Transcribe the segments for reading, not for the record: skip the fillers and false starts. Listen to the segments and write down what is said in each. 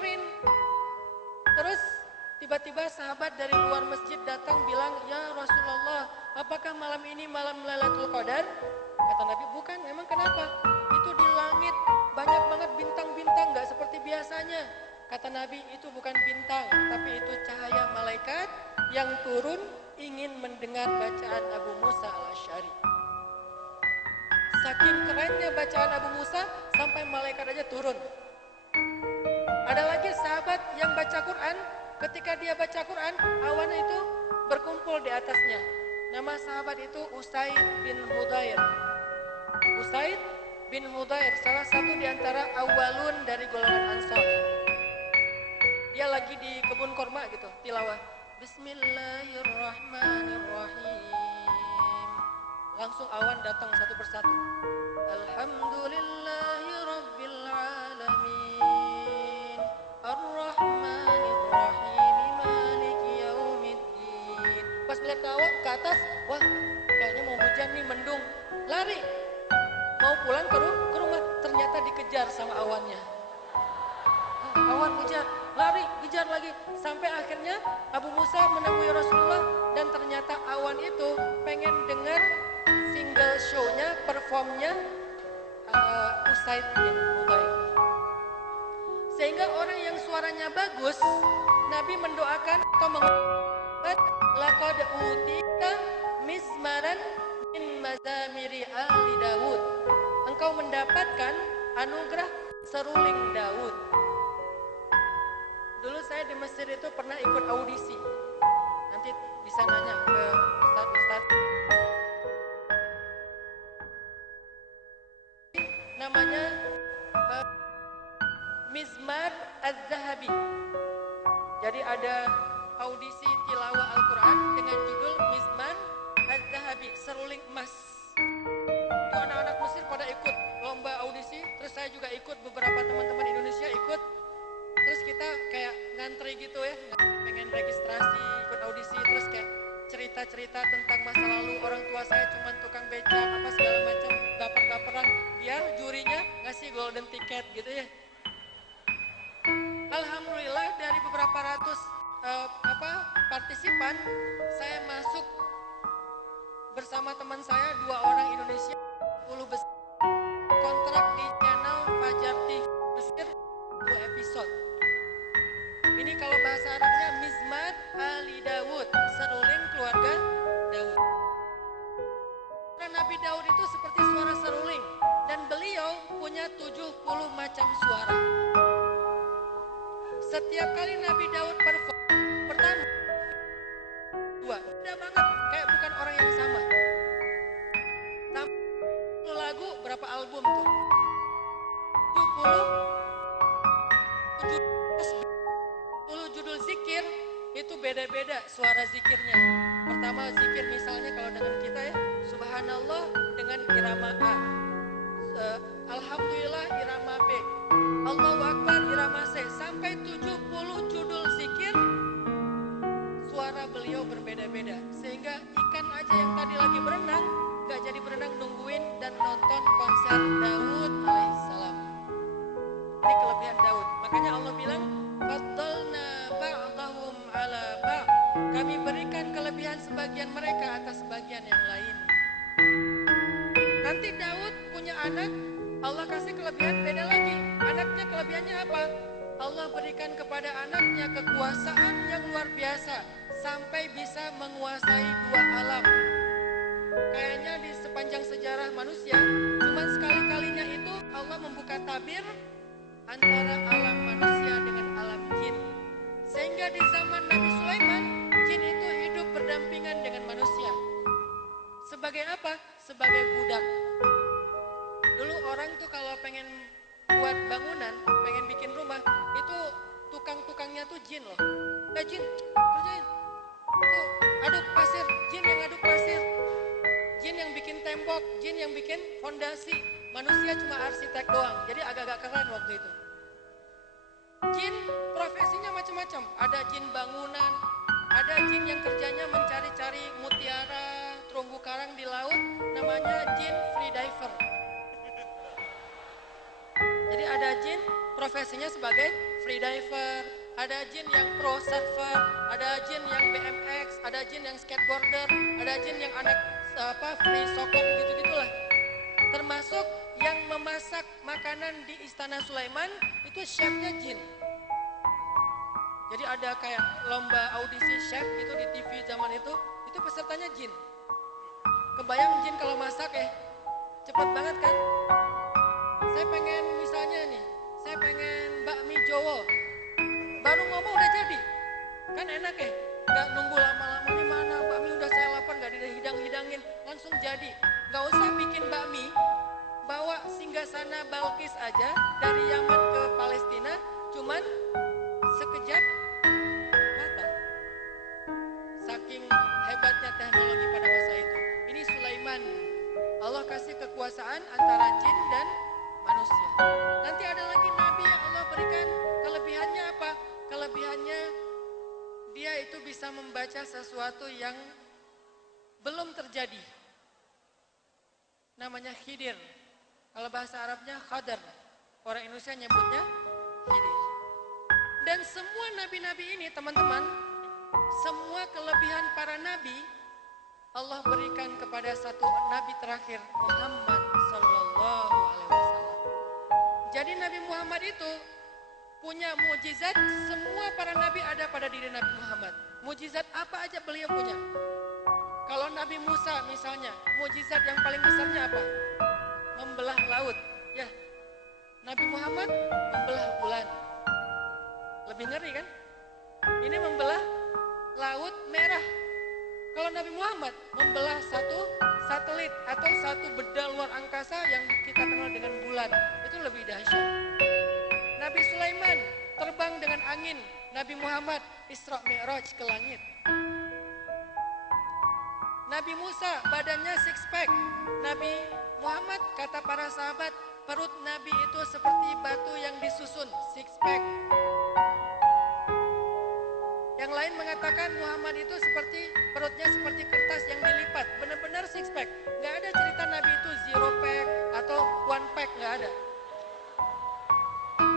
dengerin. Terus tiba-tiba sahabat dari luar masjid datang bilang, ya Rasulullah, apakah malam ini malam Lailatul Qadar? Kata Nabi, bukan. Emang kenapa? Itu di langit banyak banget bintang-bintang, gak seperti biasanya. Kata Nabi, itu bukan bintang, tapi itu cahaya malaikat yang turun ingin mendengar bacaan Abu Musa al-Asy'ari. Saking kerennya bacaan Abu Musa, sampai malaikat aja turun. Ada lagi sahabat yang baca Quran, ketika dia baca Quran, awan itu berkumpul di atasnya. Nama sahabat itu Usaid bin Hudayr. Usaid bin Hudayr, salah satu di antara awalun dari golongan Ansor. Dia lagi di kebun korma gitu, tilawah. Bismillahirrahmanirrahim. Langsung awan datang satu persatu. Alhamdulillahi rabbil alamin. Ar-Rahmanir-Rahim. Maliki yaumiddin. Pas melihat awan ke atas, wah, kayaknya mau hujan nih, mendung. Lari. Mau pulang ke rumah, ternyata dikejar sama awannya. Awan kejar, lari, kejar lagi. Sampai akhirnya Abu Musa menemui Rasulullah, dan ternyata awan itu pengen dengar single show-nya, performnya Usaid bin Hudayr. Sehingga orang yang suaranya bagus, Nabi mendoakan atau mengatakan, laqad utita mismaran min mazamiri ali Daud. Engkau mendapatkan anugerah seruling Daud. Dulu saya di Mesir itu pernah ikut audisi. Nanti bisa nanya ke Ustaz. Namanya Mizmar Az-Zahabi. Jadi ada audisi tilawah Al-Quran dengan judul Mizmar Az-Zahabi, seruling emas. Itu anak-anak Mesir pada ikut lomba audisi, terus saya juga ikut, beberapa teman-teman Indonesia ikut. Terus kita kayak ngantri gitu ya, pengen registrasi, ikut audisi, terus kayak cerita-cerita tentang masa lalu, orang tua saya cuma tukang becak, apa segala macam, baper-baperan, biar jurinya ngasih golden ticket gitu ya. Alhamdulillah dari beberapa ratus partisipan, saya masuk bersama teman saya, 2 orang Indonesia, 10 besar, kontrak di channel Fajar TV Mesir, 2 episode. Ini kalau bahasa Arabnya Mizmar Ali Daud, seruling keluarga Daud. Nabi Daud itu seperti suara seruling, dan beliau punya 70 macam suara. Setiap kali Nabi Daud perform, pertama, 2, beda banget, kayak bukan orang yang sama. 60 lagu, berapa album tuh? 70 judul zikir, itu beda-beda suara zikirnya. Pertama zikir misalnya kalau dengan kita ya, Subhanallah dengan irama A, Alhamdulillah irama B, Allahu Akbar irama C, sampai 70 judul zikir, suara beliau berbeda-beda. Sehingga ikan aja yang tadi lagi berenang, gak jadi berenang, nungguin dan nonton konser Daud alaihissalam. Ini kelebihan Daud. Makanya Allah bilang, faddalna ba'dahum ala ba'. Kami berikan kelebihan sebagian mereka atas sebagian yang lain. Nanti Daud punya anak, Allah kasih kelebihan beda lagi. Anaknya kelebihannya apa? Allah berikan kepada anaknya kekuasaan yang luar biasa, sampai bisa menguasai 2 alam. Kayaknya di sepanjang sejarah manusia, cuma sekali-kalinya itu Allah membuka tabir antara alam manusia dengan alam jin. Sehingga di zaman Nabi Sulaiman, jin itu hidup berdampingan dengan manusia. Sebagai apa? Sebagai budak. Dulu orang tuh kalau pengen buat bangunan, pengen bikin rumah, itu tukang-tukangnya tuh jin loh. Jin, kerjain. Tuh, aduk pasir, jin yang aduk pasir. Jin yang bikin tembok, jin yang bikin fondasi. Manusia cuma arsitek doang, jadi agak-agak keren waktu itu. Jin profesinya macam-macam, ada jin bangunan, ada jin yang kerjanya mencari-cari mutiara, terumbu karang di laut, namanya jin free diver. Jadi ada jin profesinya sebagai freediver, ada jin yang pro surfer, ada jin yang BMX, ada jin yang skateboarder, ada jin yang anak free soccer gitu-gitulah. Termasuk yang memasak makanan di Istana Sulaiman itu chefnya jin. Jadi ada kayak lomba audisi chef gitu di TV zaman itu pesertanya jin. Kebayang jin kalau masak cepet banget kan? Saya pengen misalnya nih, saya pengen bakmi Jowo. Baru ngomong udah jadi. Kan enak Gak nunggu lama-lama nih mana bakmi udah saya lapar gak dihidang-hidangin. Langsung jadi. Gak usah bikin bakmi. Bawa singgasana Balkis aja dari Yaman ke Palestina. Cuman sekejap mata. Saking hebatnya teknologi pada masa itu. Ini Sulaiman. Allah kasih kekuasaan antara jin dan manusia. Nanti ada lagi nabi yang Allah berikan kelebihannya apa? Kelebihannya dia itu bisa membaca sesuatu yang belum terjadi. Namanya khidir. Kalau bahasa Arabnya khadar. Orang Indonesia nyebutnya khidir. Dan semua nabi-nabi ini teman-teman, semua kelebihan para nabi Allah berikan kepada satu nabi terakhir, Muhammad sallallahu alaihi wasallam. Jadi Nabi Muhammad itu punya mukjizat, semua para nabi ada pada diri Nabi Muhammad. Mukjizat apa aja beliau punya. Kalau Nabi Musa misalnya, mukjizat yang paling besarnya apa? Membelah laut. Ya. Nabi Muhammad membelah bulan. Lebih ngeri kan? Ini membelah laut merah. Kalau Nabi Muhammad membelah satu satelit atau satu benda luar angkasa yang kita kenal dengan bulan, itu lebih dahsyat. Nabi Sulaiman terbang dengan angin, Nabi Muhammad Isra Mi'raj ke langit. Nabi Musa badannya six pack, Nabi Muhammad kata para sahabat perut Nabi itu seperti batu yang disusun, six pack. Yang lain mengatakan Muhammad itu perutnya seperti kertas yang dilipat, benar-benar six pack. Gak ada cerita Nabi itu zero pack atau one pack, gak ada.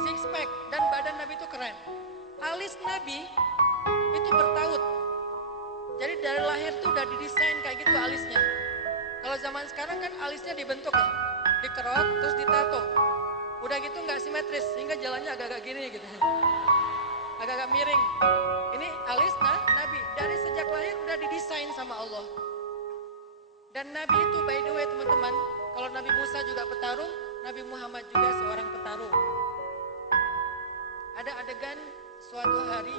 Six pack dan badan Nabi itu keren. Alis Nabi itu bertaut. Jadi dari lahir tuh udah didesain kayak gitu alisnya. Kalau zaman sekarang kan alisnya dibentuk dikerok terus ditato. Udah gitu nggak simetris sehingga jalannya agak-agak gini gitu. Agak-agak miring. Ini alis Nabi dari sejak lahir udah didesain sama Allah. Dan Nabi itu by the way teman-teman, kalau Nabi Musa juga petarung, Nabi Muhammad juga seorang petarung. Ada adegan suatu hari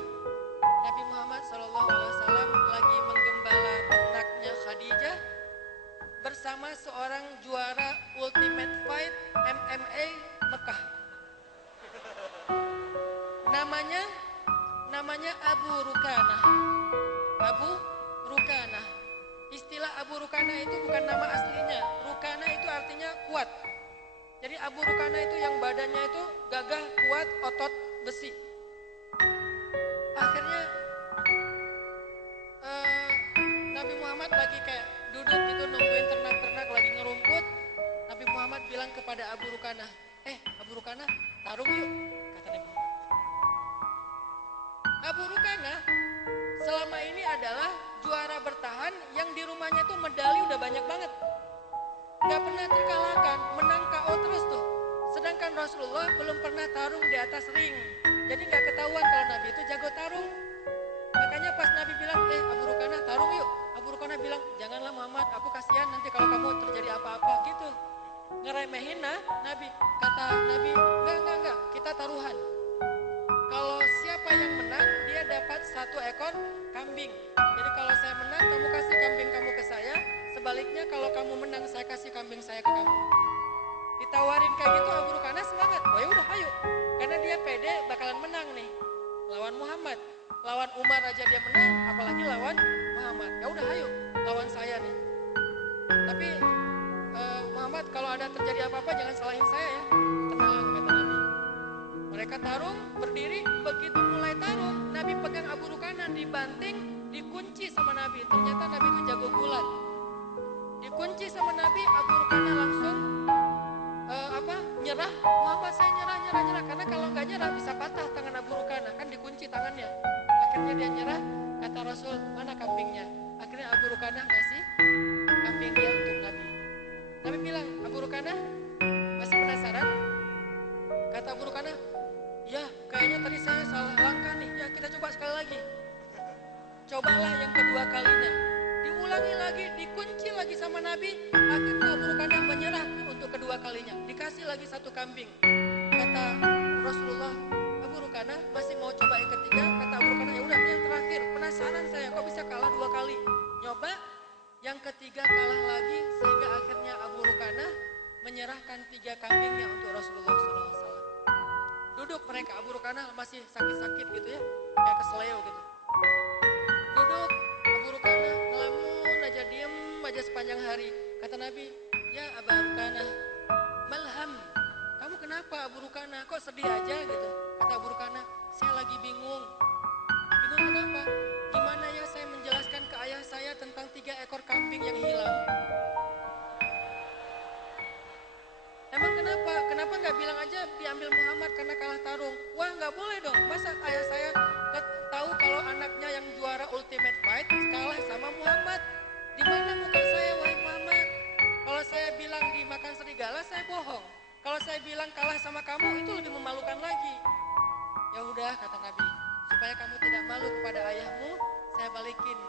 Nabi Muhammad SAW lagi menggembala ternaknya Khadijah bersama seorang juara Ultimate Fight MMA Mekah. Namanya Abu Rukanah. Abu Rukanah. Istilah Abu Rukanah itu bukan nama aslinya. Rukanah itu artinya kuat. Jadi Abu Rukanah itu yang badannya itu gagah, kuat, otot, besi. Akhirnya Nabi Muhammad lagi kayak duduk gitu nungguin ternak-ternak lagi ngerumput. Nabi Muhammad bilang kepada Abu Rukanah, Abu Rukanah tarung yuk, kata Nabi Muhammad. Abu Rukanah selama ini adalah juara bertahan yang di rumahnya tuh medali udah banyak banget. Gak pernah terkalahkan, menang KO terus tuh. Sedangkan Rasulullah belum pernah tarung di atas ring. Jadi gak ketahuan kalau Nabi itu jago tarung. Makanya pas Nabi bilang, Abu Rukanah tarung yuk. Abu Rukanah bilang, janganlah Muhammad, aku kasihan nanti kalau kamu terjadi apa-apa gitu. Ngeremehin Nabi. Kata Nabi, enggak, kita taruhan. Kalau siapa yang menang, dia dapat 1 ekor kambing. Jadi kalau saya menang, kamu kasih kambing kamu ke saya. Sebaliknya kalau kamu menang, saya kasih kambing saya ke kamu. Ditawarin kayak gitu, Abu Rukanah semangat. Oh ya udah, ayo. Karena dia pede bakalan menang nih. Lawan Muhammad. Lawan Umar aja dia menang, apalagi lawan Muhammad. Ya udah, ayo. Lawan saya nih. Tapi Muhammad, kalau ada terjadi apa-apa jangan salahin saya ya. Tenang, kata Nabi. Mereka tarung, berdiri, begitu mulai tarung, Nabi pegang Abu Rukanah, dibanting, dikunci sama Nabi. Ternyata Nabi itu jago gulat. Dikunci sama Nabi, Abu Rukanah langsung nyerah. Muhammad, saya nyerah. tadi saya salah langkah nih. Ya kita coba sekali lagi. Cobalah yang kedua kalinya. Diulangi lagi, dikunci lagi sama Nabi. Akhirnya Abu Rukana menyerah untuk kedua kalinya. Dikasih lagi satu kambing. Kata Rasulullah, Abu Rukana masih mau coba yang ketiga. Kata Abu Rukana, ya udah yang terakhir. Penasaran saya kok bisa kalah 2 kali. Nyoba, yang ketiga kalah lagi sehingga akhirnya Abu Rukana menyerahkan 3 kambingnya untuk Rasulullah SAW. Duduk mereka, Abu Rukana masih sakit-sakit gitu ya, kayak keseleo gitu. Duduk, Abu Rukana ngelamun aja, diem aja sepanjang hari. Kata Nabi, ya Abu Rukana, malham, kamu kenapa Abu Rukana, kok sedih aja gitu. Kata Abu Rukana, saya lagi bingung. Bingung kenapa? Gimana ya saya menjelaskan ke ayah saya tentang 3 ekor kambing yang hilang? Emang kenapa? Kenapa nggak bilang aja diambil Muhammad karena kalah tarung? Wah nggak boleh dong. Masa ayah saya tahu kalau anaknya yang juara Ultimate Fight kalah sama Muhammad? Di mana muka saya wahai Muhammad? Kalau saya bilang dimakan serigala saya bohong. Kalau saya bilang kalah sama kamu itu lebih memalukan lagi. Ya udah kata Nabi, supaya kamu tidak malu kepada ayahmu, saya balikin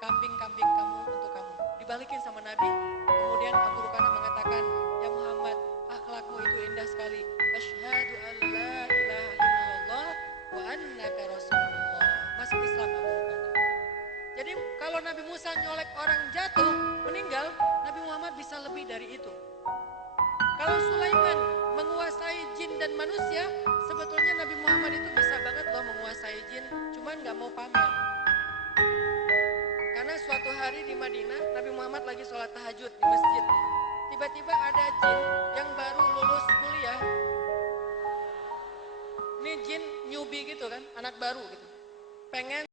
kambing-kambing kamu untuk kamu. Dibalikin sama Nabi. Kemudian Abu Rukana mengatakan, ya Muhammad, akhlakmu itu indah sekali. Asyhadu an la ilaha illallah wa annaka rasulullah. Masuk Islam Abu Rukana. Jadi kalau Nabi Musa nyolek orang jatuh, meninggal, Nabi Muhammad bisa lebih dari itu. Kalau Sulaiman menguasai jin dan manusia, sebetulnya Nabi Muhammad itu bisa banget loh menguasai jin, cuman gak mau pamer. Karena suatu hari di Madinah, Nabi Muhammad lagi sholat tahajud di masjid. Tiba-tiba ada jin yang baru lulus kuliah. Ini jin newbie gitu kan, anak baru gitu. Pengen